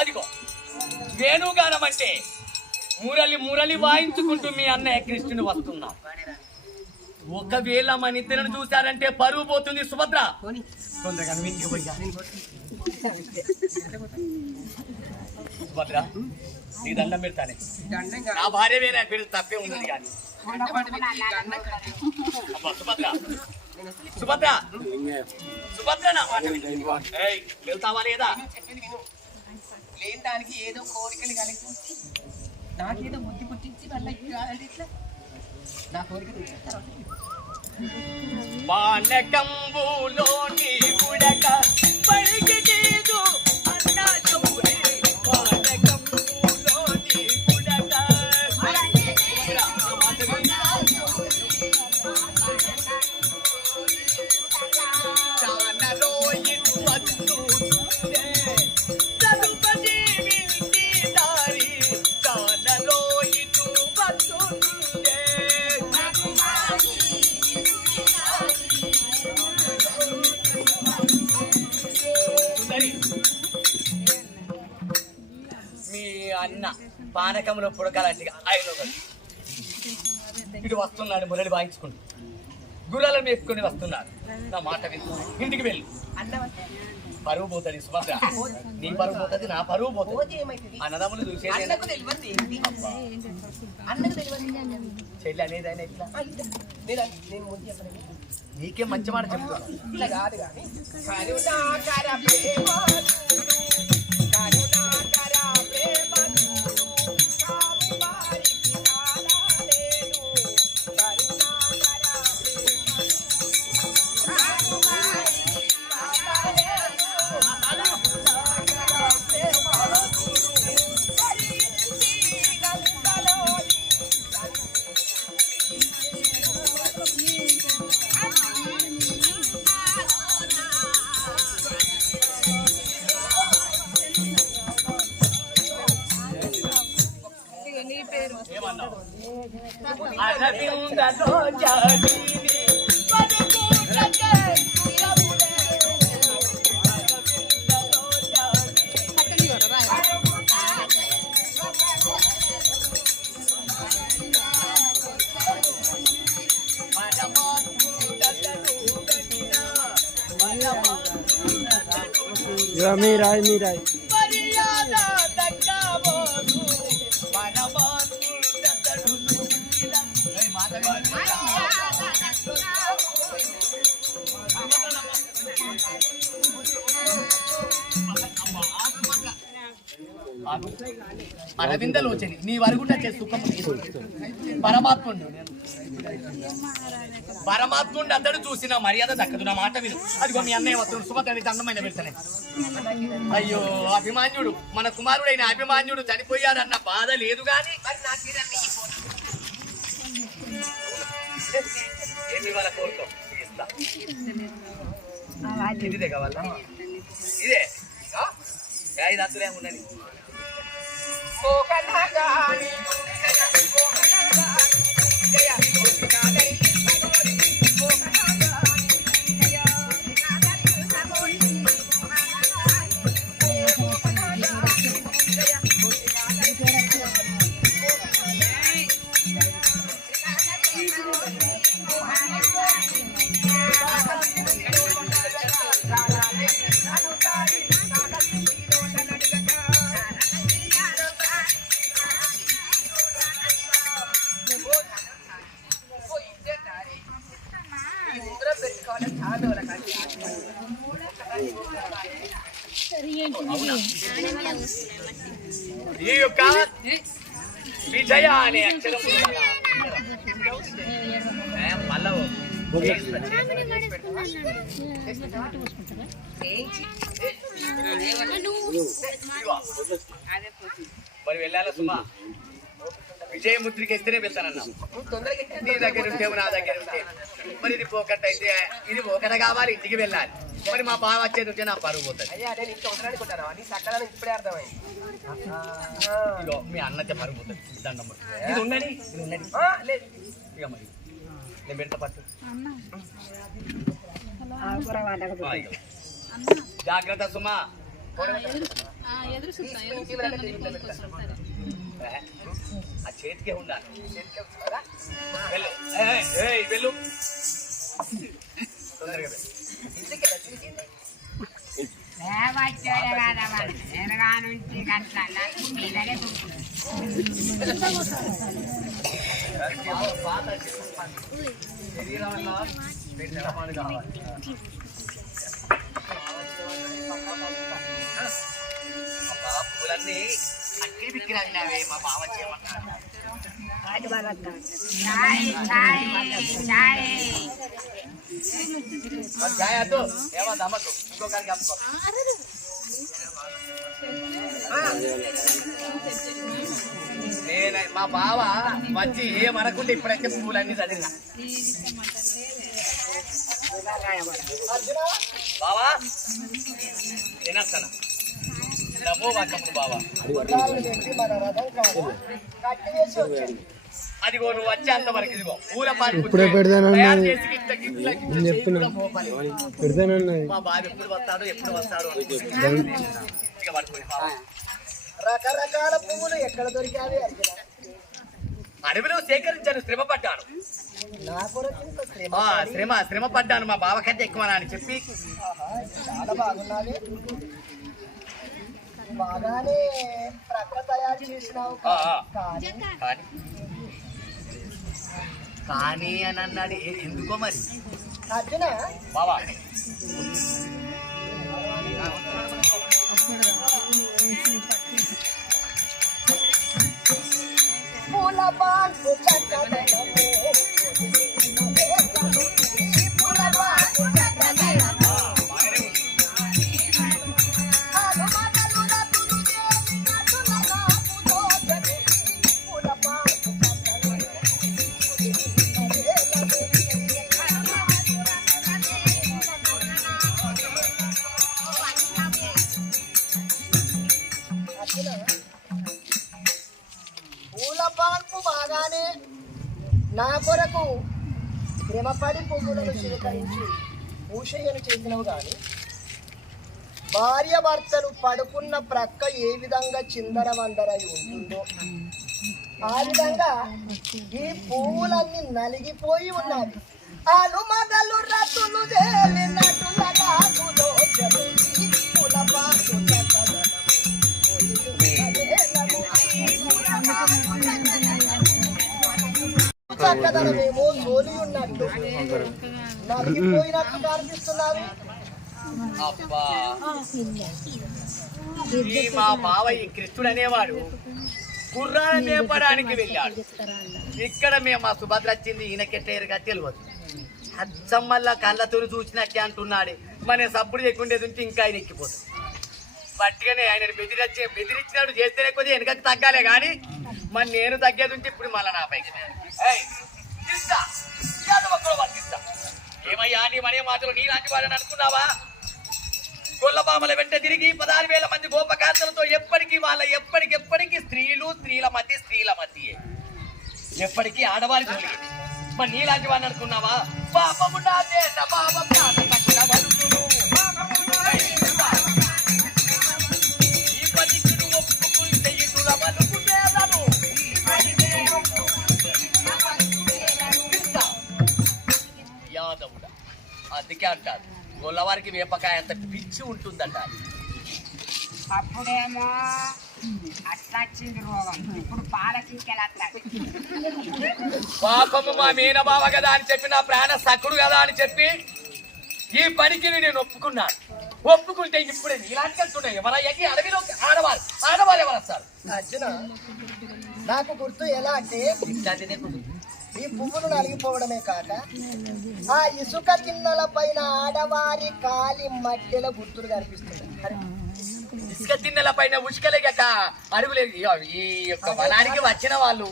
అదిగో వేణుగానం అంటే మురళి మురళి వాయించుకుంటూ మీ అన్నయ్య కృష్ణుని వస్తున్నాం. ఒకవేళ మన ఇద్దరిని చూశారంటే పరువు పోతుంది సుభద్ర. తొందరగా. సుభద్ర నీ దండం పెడతానే. నా భార్య వేరే పెడితే తప్పే ఉన్నది కానీ. సుభద్ర సుభద్ర సుభద్ర నా మాట విను. ఏయ్, వెళ్తావా లేదా? లేని దానికి ఏదో కోరికలు కలిగి నాకేదో బుద్ధి పుట్టించి మళ్ళీ ఇట్లా నా కోరిక పానకంబులోని ఉడక సుందరి మీ అన్న పానకంలో పుడకాలంటే ఆయన ఒకడు. ఇటు వస్తున్నాడు మురళి వాయించుకుంటూ. గుర్రాలను మేపుకొని వస్తున్నాడు నా మాట విను. ఇంటికి వెళ్ళు. పరువు పోతుంది సుభద్ర. నీ పరువు పోతుంది నా పరువు పోతుంది. అన్నదమ్ములు చూసేది చెల్లి అనేది ఆయన ఇట్లా నీకే మంచి మాట చెప్తున్నా. ఇట్లా కాదు కానీ. మీరాయ్ మీరాయ్ మర్యాద దక్కబోదు మనమాతుడతడు నీ వరకు చే పరమాత్ముడు పరమాత్ముడు అతడు చూసిన మర్యాద దక్కదు నా మాట విను అదిగో మీ అన్నయ్య వస్తున్నాడు సుభద్రని దండమైన పెడతానే అయ్యో అభిమాన్యుడు మన కుమారుడైన అభిమాన్యుడు చనిపోయాడన్న బాధ లేదు గాని మరి ఇదిదే కావాలా ఇదే ఐదు మరి వెళ్ళాలా సుమా? విజయ ముద్రిక ఇస్తేనే వెళ్తానన్నా నువ్వు తొందరగా నీ దగ్గర ఉంటే నా దగ్గర ఉంటే. మరి ఇది పోకట్టయితే ఇది పోకట కావాలి ఇంటికి వెళ్ళాలి. మరి మా బావ వచ్చేది ఉంటే నా పరుగు పోతుంది. ఇప్పుడే అర్థమైంది. ఇదిగో మీ అన్నతే పరుగు పోతుంది. దండం. ఇది ఉన్నది ఇది లేదు ఇక మరి. నేను పెడతా పట్టు. జాగ్రత్త సుమా. ఆ, చేతికే ఉండాలి. వెళ్ళు. తొందరగా రెండు నిలబడి కావాలి. మా బావ వచ్చి ఏమనకుండా ఇప్పుడైతే పువ్వులన్నీ చదివినా. బావా? తినస్తానా? అదిగో నువ్వు వచ్చేంత వరకు ఇదిగో. పూల ఇప్పుడే నేను. పెడతానన్నది మా బాబు ఎప్పుడు వస్తాడు ఎప్పుడు వస్తాడు ఇక పడుకోండి బావ. రకరకాల పువ్వులు ఎక్కడ దొరికావి అడవిలో సేకరించాను శ్రమ పడ్డాను. శ్రమ ఆ, శ్రమ శ్రమ పడ్డాను మా బావ కంటే ఎక్కువ అని చెప్పి చాలా బాగున్నది బాగానే ప్రక్క తయారు చేసినావు. కానీ కానీ అని అన్నాడు. ఎందుకో మరి? అర్జున? బావా. పూల బాగు పూల బాగు పువ్వులను స్వీకరించి. పూషయ్యను చేసినవు కానీ భార్య భర్తలు పడుకున్న ప్రక్క ఏ విధంగా చిందర వందరై ఉంటుందో ఆ విధంగా ఈ పువ్వులన్నీ నలిగిపోయి ఉన్నవి ఆలు మగలు రతులు. చక్కదనమేమో సోలి ఉన్నట్టు. నలిగిపోయినట్టు కనిపిస్తున్నది అబ్బా. ఈ మా బావ ఈ కృష్ణుడు అనేవాడు గుర్రాల మేపడానికి వెళ్ళాడు. ఇక్కడ మేము మా సుభద్ర వచ్చింది ఈయనకెట్టేరుగా తెలియదు. అచ్చమ్మల్లా కళ్ళతో చూసినట్టే అంటున్నాడే. మన సప్పుడు చెక్కుండేది ఉంటే ఇంకా ఆయన ఎక్కిపోతుంది పట్టిగానే ఆయన బెదిరించే బెదిరించినాడు చేస్తేనే కొద్దిగా వెనకకి తగ్గాలే కానీ మరి నేను తగ్గేది ఉంటే ఇప్పుడు మళ్ళీ నా పైకి. మాటలు నీ లాంటి వాడని అనుకున్నావా? గొల్లబామల వెంట తిరిగి పదహారు వేల మంది గోపకాంతలతో ఎప్పటికీ వాళ్ళ ఎప్పటికెప్పటికీ స్త్రీలు స్త్రీల మధ్య స్త్రీల మధ్య. ఎప్పటికీ ఆడవారి జోలికి మరి నీలాంటి వాడిని అనుకున్నావా? పాపము నా దేశ పాపం నాట అందుకే అంటారు. గొల్లవారికి వేపకాయ అంత పిచ్చి ఉంటుందంట. అప్పుడేమో అట్లా వచ్చింది రోగం. ఇప్పుడు పాలకింకెలా పాపము మా మీనబావ కదా అని చెప్పి నా ప్రాణ సకుడు కదా అని చెప్పి ఈ పనికి నేను ఒప్పుకున్నాను. ఒప్పుకుంటే ఇప్పుడే ఇలాంటి అంటున్నాయి ఎవరయ్యాకి అడవిలో ఆడవారు ఆడవారు ఎవరు వస్తారు? అర్జున నాకు గుర్తు ఎలా అంటే ఇట్లాంటిదే కుదురు. ఈ పువ్వులు నలిగిపోవడమే కాక ఆ ఇసుక తిన్నల పైన ఆడవారి కాలి మట్టెల గుర్తులు కనిపిస్తుంది ఇసుక తిన్నెల పైన ఉసుకలేక అడుగులే. ఈ యొక్క వనానికి వచ్చిన వాళ్ళు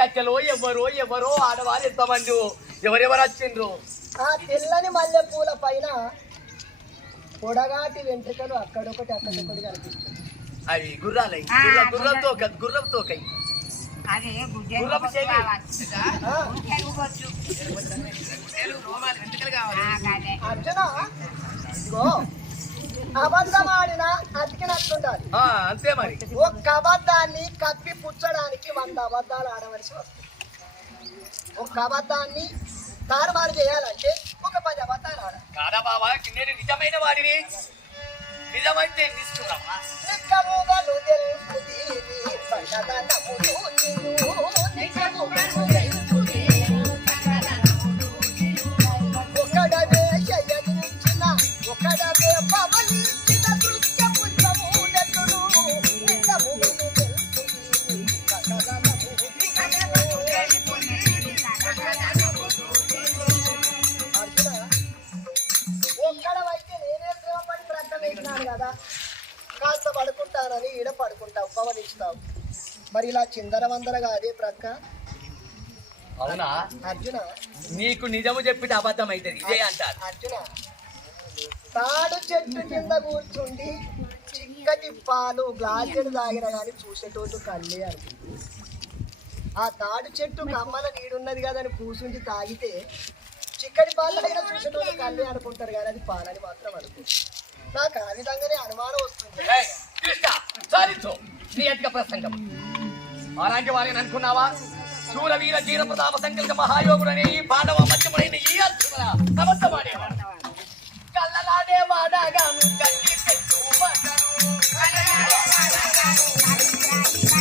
కట్టెలో ఎవరో ఎవరో ఆడవారు ఎంతమంది ఎవరెవరు వచ్చిండ్రు? ఆ తెల్లని మల్లె పూల పైన పొడగాటి వెంట్రుకలు అక్కడొకటి అక్కడొకటి కనిపిస్తుంది. అవి గుర్రాలై గుర్ర గుర్రంతో గుర్రంతో కై అది గుడ్డెలు అబద్ధం ఆడినా అతికినట్టుండాలి ఆ, అంతే మరి. ఒక్క అబద్ధాన్ని కప్పి పుచ్చడానికి వంద అబద్ధాలు ఆడవలసి వస్తుంది. ఒక్క అబద్ధాన్ని తారుమారు చేయాలంటే ఒక పది అబద్ధాలు ఆడాలి. కాదా బావా నేను నిజమైన వాడిని నిజమైతే తీసుకున్నావా నిక్కముగలు అర్జున నీకు నిజము చెప్పితే అబద్ధం అవుతుంది ఇదే అంటారు. అర్జున తాడు చెట్టు కింద కూర్చుండి చిక్కటి పాలు గ్లాసులు తాగిన కానీ చూసేటోళ్ళు కళ్ళే అనుకుంటుంది ఆ తాడు చెట్టు కమ్మల నీడున్నది కదా అని కూర్చుండి తాగితే చిక్కటి పాలు అయినా చూసేటోళ్ళు కళ్ళే అనుకుంటారు కానీ అది పాలని మాత్రం అనుకుంటుంది నాకు ఆ విధంగానే అనుమానం వస్తుంది. నీ ప్రసంగం. అలాంటి వారిని అనుకున్నావా? ಶೂರವೀರ ಜೀರ ಪ್ರತಾಪ ಸಂಕಲ್ಪ ಮಹಾಯೋಗುಡನೆ ಈ ಪಾಂಡವ ಮಚ್ಚ ಮುರೈನ ಈ ಅದ್ಭುತ ಸಮಸ್ತ ಮಾಡೇವ ಕಲ್ಲನಾಡೆ ಮಾಡಾಗನು ಕಟ್ಟಿ ಕಚ್ಚು ಮಗನು ಕಲ್ಲನಾಡೆ ಮಾಡಾಗನು ಕಟ್ಟಿ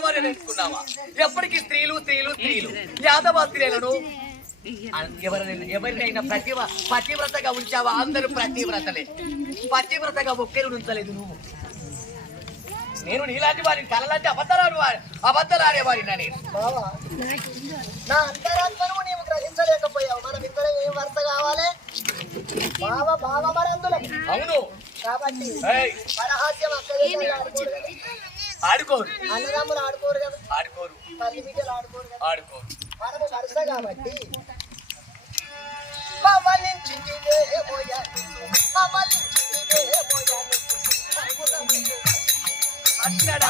తిరిగేవారిని అనుకున్నావా ఎప్పటికీ స్త్రీలు స్త్రీలు స్త్రీలు. యాదవ స్త్రీలను ఎవరైనా ఎవరినైనా ప్రతివ పతివ్రతగా ఉంచావా? అందరూ ప్రతివ్రతలే పతివ్రతగా ఒక్కరు ఉంచలేదు నువ్వు. నేను నీలాంటి వారిని కలలాంటి అబద్ధాలు అబద్ధాలు ఆడేవారిని నేను. బావా నా అంతరాత్మను నీవు గ్రహించలేకపోయావు. మనం ఇద్దరం ఏం వరుస కావాలి? బావ బావ మనందులం అవును. కాబట్టి పరహాస్యం అక్కడే ఆడుకోరు. ఆడుకోరు అన్నదమ్ములు ఆడుకోరు కదా. ఆడుకోరు. తల్లి బిడ్డలు ఆడుకోరు కదా. ఆడుకోరు. మనము వరుస కాబట్టి. అక్కడ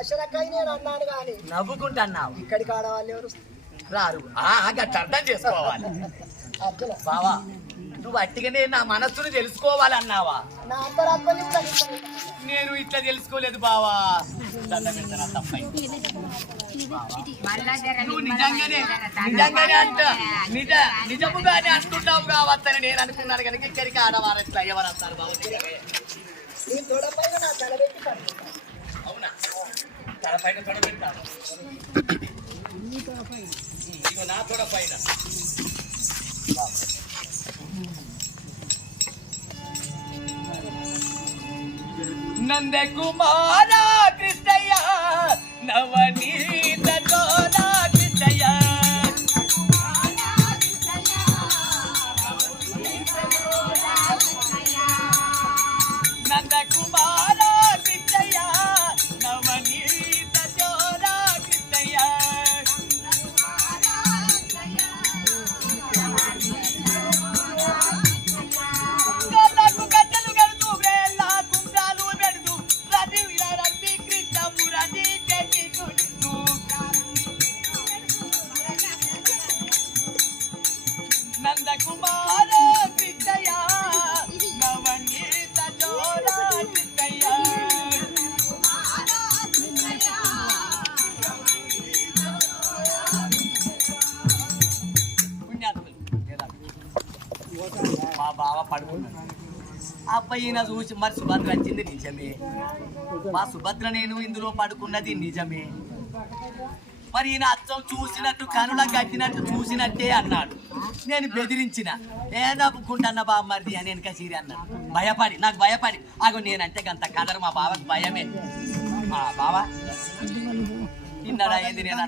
భాషలకై నేను అన్నాను కానీ నవ్వుకుంటున్నావు. ఇక్కడికి ఆడవాళ్ళు ఎవరు? రారు. ఆ, గట్ట అర్థం చేసుకోవాలి. బావా నువ్వు అట్టిగానే నా మనస్సును తెలుసుకోవాలన్నావా. నేను ఇట్లా తెలుసుకోలేదు బావా. నువ్వు నిజంగానే అంట. నిజ నిజముగానే అంటున్నావు కావచ్చని నేను అనుకున్నాను కనుక ఇక్కడికి ఆడవారు ఎట్లా ఎవరు వస్తారు బాబు నా తొడ పైన. నందకుమార కృష్ణయ్య నవనీ ఈయన చూసి మరి సుభద్ర వచ్చింది నిజమే. మా సుభద్ర నేను ఇందులో పడుకున్నది నిజమే. మరి ఈయన అచ్చం చూసినట్టు కనుల కట్టినట్టు చూసినట్టే అన్నాడు. నేను బెదిరించిన. ఏ బాబు మరిది అని వెనక చీరి అన్నాడు. భయపడి నాకు భయపడి. అగో నేనంటే గంత కదరు మా బావకి భయమే. మా బావా? తిన్నాడా ఏంది నేను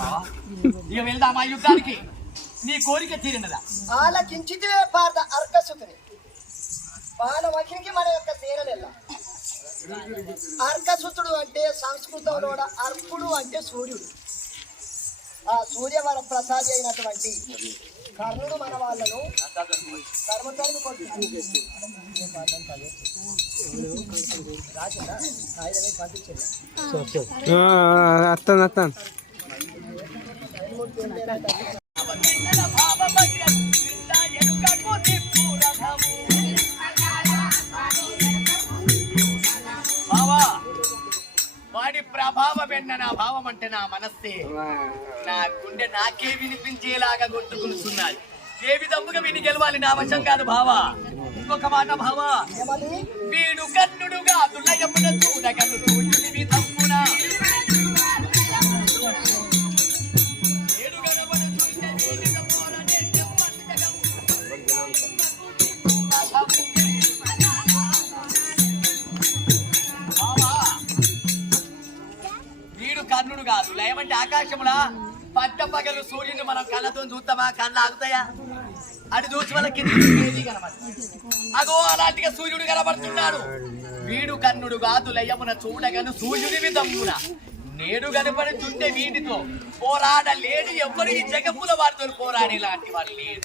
బావా? ఇక వెళ్దామా యుద్ధానికి? నీ కోరిక తీరినదా? ఆలకించితివే పార్ద అర్కసుతుని బాణమఖినికి మన యొక్క సేనలెల్ల అర్కసుతుడు అంటే సంస్కృతంలో అర్కుడు అంటే సూర్యుడు. ఆ సూర్యవర ప్రసాది అయినటువంటి కర్ణుడు మన వాళ్ళను కర్మతరిని కొట్టి వాడి ప్రభావం ఎన్న నా భావం అంటే నా మనస్సే. నా గుండె నాకే వినిపించేలాగా కొట్టుకులుస్తున్నది ఏ విధముగా విని గెలవాలి నా వశం కాదు భావా ఇంకొక మాట భావా వీడు కన్నుడుగా దులయమున చూడగలు ఉన్నటువంటి ఆకాశంలో ఆకాశములా పట్ట పగలు సూర్యుని మనం కళ్ళతో చూస్తామా? కళ్ళు ఆగుతాయా? అది చూసి వాళ్ళ కింద అగో అలాంటిగా సూర్యుడు కనబడుతున్నాడు. వీడు కన్నుడు కాదు లయమున చూడగను సూర్యుడి విధమున. నేడు కనపడుతుంటే వీటితో పోరాడలేడు ఎవ్వరు ఈ జగప్పుల వారితో పోరాడే లాంటి వాడు లేడు.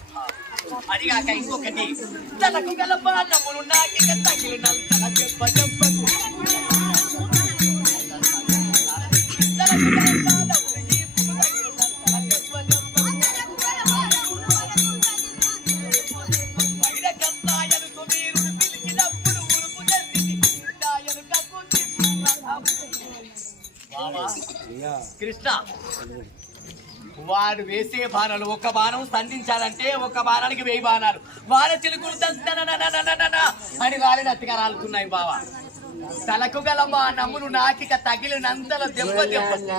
అదిగాక ఇంకొకటి తనకు గల బాణములు నాకిక తగిలినంతన చెప్ప చెప్పకు. వాడు వేసే బాణాలు ఒక బాణం సంధించాలంటే ఒక బాణానికి వెయ్యి బాణాలు. వాళ్ళ చిలుకులు అని రాలిన అతిగా రాలుతున్నాయి బావా. తలకు గల మా నమ్మును నాకిక తగిలినంతల దెబ్బ దెబ్బ.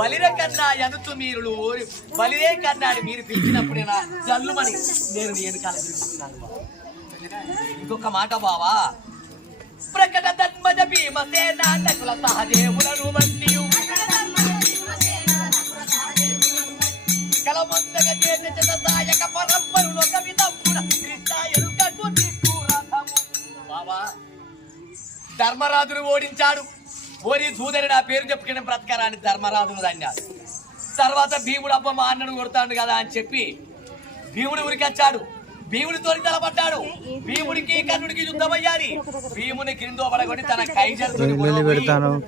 బలిర కన్నా ఎనుతు మీరు ఓరి బలిరే కన్నా మీరు పిలిచినప్పుడే నా జల్లుమని నేను నీ వెనకాల ఇంకొక మాట బావా. ప్రకట ధర్మజ భీమసేన నకుల సహదేవులను వంటియు కలమందగ చేత సాయక ఒక విధమున కృష్ణాయను కట్టు ధర్మరాజును ఓడించాడు. ఓరి సూదరి నా పేరు చెప్పుకునే బ్రతకరాని ధర్మరాజును అన్నాడు తర్వాత భీముడు అబ్బ మా అన్నను కొడతాడు కదా అని చెప్పి భీముడు ఊరికి వచ్చాడు భీముడి తోని తలపడ్డాడు. భీముడికి కర్ణుడికి యుద్ధం అయ్యాలి. భీముని క్రిందో పడగొట్టి తన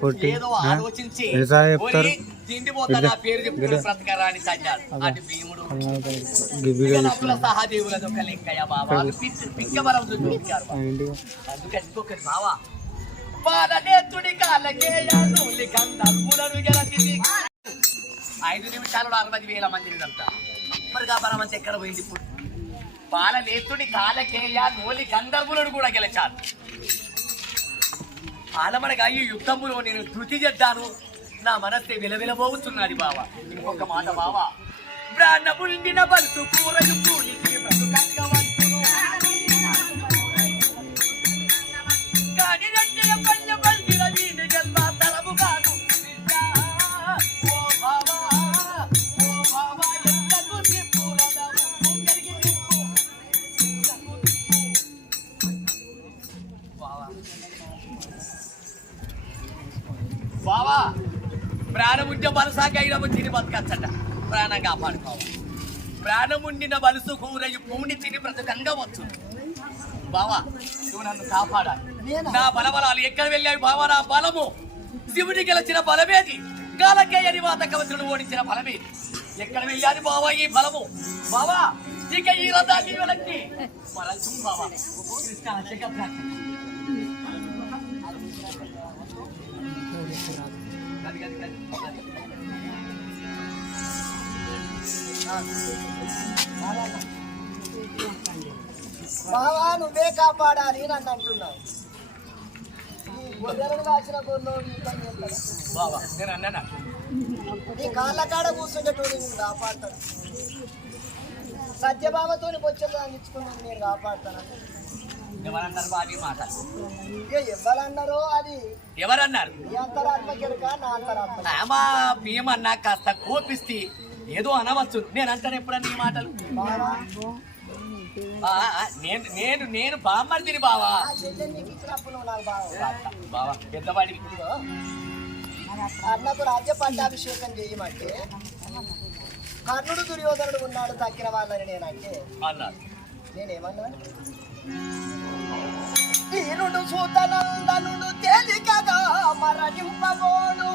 పొట్టి. ఏదో? ఆలోచించి ఎట్లా చెప్తారు? "ఓరి, తిండి పోతా నా పేరు చెప్పుకుని బ్రతకరాని తన్నాడు అటు భీముడు. గిబ్బిగా నకుల సహదేవులది ఒక లెక్కయ్య బాబా పిక్క బలం చూపించారు బాబా. ఇంటికి అందుకని ఇంకొకటి బావా. పాలనేతుడి కాలకేయాను గంధర్వులను గెలచిది ఐదు నిమిషాలలో అరవై వేల మందిని మరి ఎక్కడ పోయింది ఇప్పుడు? పాలనేతుడి కాలకేయ నోలి గంధర్వులను కూడా గెలిచాను పాలమనగా ఈ యుద్ధములో నేను ధృతి చెడ్డాను నా మనస్సే విలవిలబోతున్నది బావా. ఇంకొక మాట బావా. ప్రాణముండిన బలుసు కూరలు కూలి కాపాడుకోవాలి. ప్రాణముండిన బలుసు కూరయు పూని తిని బ్రతకంగా వచ్చు బావా నువ్వు నన్ను కాపాడాలి? నా బలబలాలు ఎక్కడ వెళ్ళాయి బావా నా బలము? శివుడి గెలిచిన బలమేది. కాలకేయని వాత కవచుడు ఓడించిన బలమేది. ఎక్కడ వెళ్ళాలి బావా ఈ బలము? బావా ఇక ఈ రథాన్ని వెనక్కి. మరల్చు బావా. కృష్ణ బావా నువ్వే కాపాడాలి నన్ను అంటున్నావు? బావా నేను అన్నానా? నీ కాళ్ళ కాడ కూర్చుండేటోడు నేను కాపాడుతాను. సత్యభామతోని బొచ్చలు అందించుకున్నాను నేను కాపాడుతాను. ఎవరన్నారు బాబీ మాట? ఇక ఎవరన్నారో అది. ఎవరన్నారు? అంతరాత్మ కెరక నా అంతరాత్మ మా భీమన్నా కాస్త కోపిస్తే ఏదో అనవచ్చు. నేను అంటాను ఎప్పుడన్నా ఈ మాటలు? నేను నేను నేను బామ్మర్దిని బావా. బావ. బావా పెద్దవాడివి అన్నకు రాజ్య పట్టాభిషేకం చేయమంటే కర్ణుడు దుర్యోధనుడు ఉన్నాడు తక్కిన వాళ్ళని నేనంటే. అన్నారు. నేనేమన్నా? తీరుడు సూతనందనుడు తేలికగా మరణింపబోడు